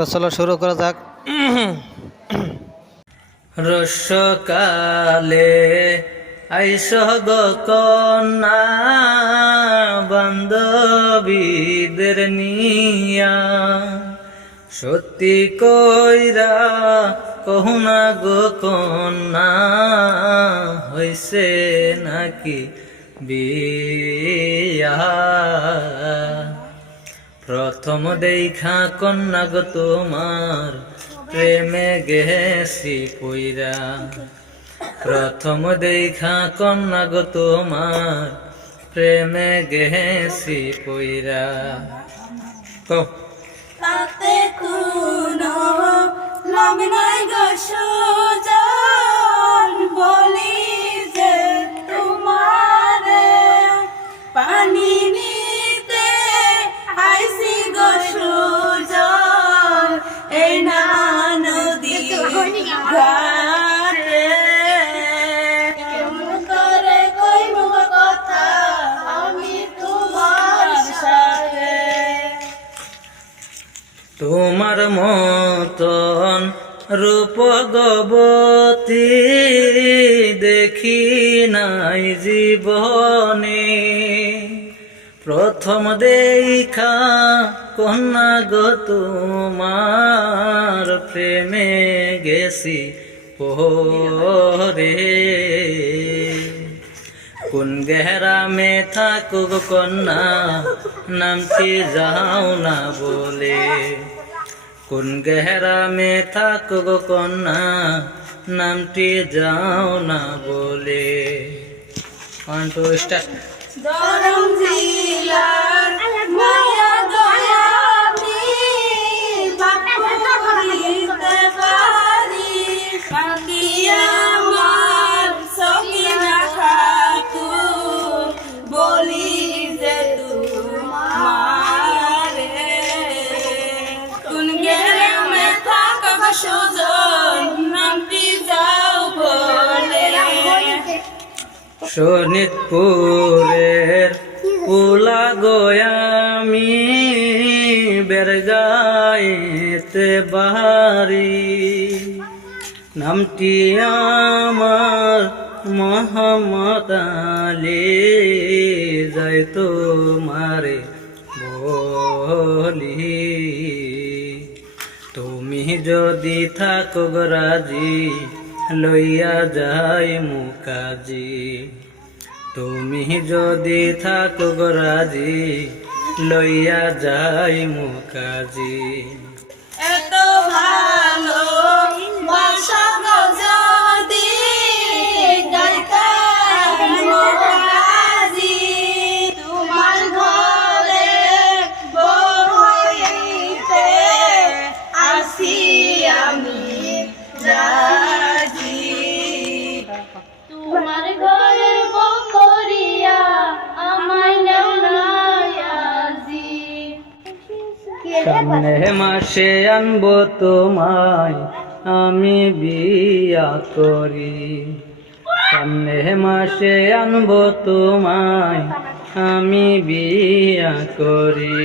তো চলো শুরু করা যাক। রস্যকালে আইস গো কন্যা বান্ধবীদের নিয়া, সত্যি কইরা কহুনা গো কন্যা হইছে নাকি বিয়া। প্রথম দেখা কন্যা গো তোমার প্রেমে গেছি পইরা, প্রথম দেখা কন্যা গো তোমার প্রেমে গেছি পইরা। তাতে কোনো নাম নাই গো সুজন, বলি যে তোমারে পানি নিতে আইসি গো সুজন, এই না নদী ঘাটে। কেমন করে কইব কথা আমি তোমার সাথে। তোমার মতন রূপগবতী দেখি নাই জীবনে, প্রথম দেখা কন্যা গো তোমার প্রেমে গেছি পরে। কোন গেহরামে থাকো গো কন্যা নামটি যাও না বলে, কোন গেহরামে থাকো গো কন্যা নামটি যাও না বলে। 1 2 স্টার্ট। দরম জিলার মায়া দয়ামি বাপুরিতে পারি, কান্দিয়া আমার সকিনা খাতুন বলি যে তোমারে। কোন গেরামে থাকব সুজন নামটি যাও বলে। শোনিতপুরের পুলা গোয়ামি বেরগাইতে বাড়ি, নামটি আমার মোহাম্মদ আলী, যাই তোমারে বলি। তুমি যদি থাকো গো রাজি লইয়া যাই মুকাজি, তুমি যদি থাকো গো রাজি লইয়া যাই মুকাজি। এত ভালো বাসা গো যদি গাইতাম মুকাজি, তোমার ঘরে বউ হইতে আসি আমি রাজি। তোমার ঘরে বউ করিয়া আমায় নেও না আজি। সামনে মাসে আনবো তোমায় আমি বিয়া করি, সামনে মাসে আনবো তোমায় আমি বিয়া করি।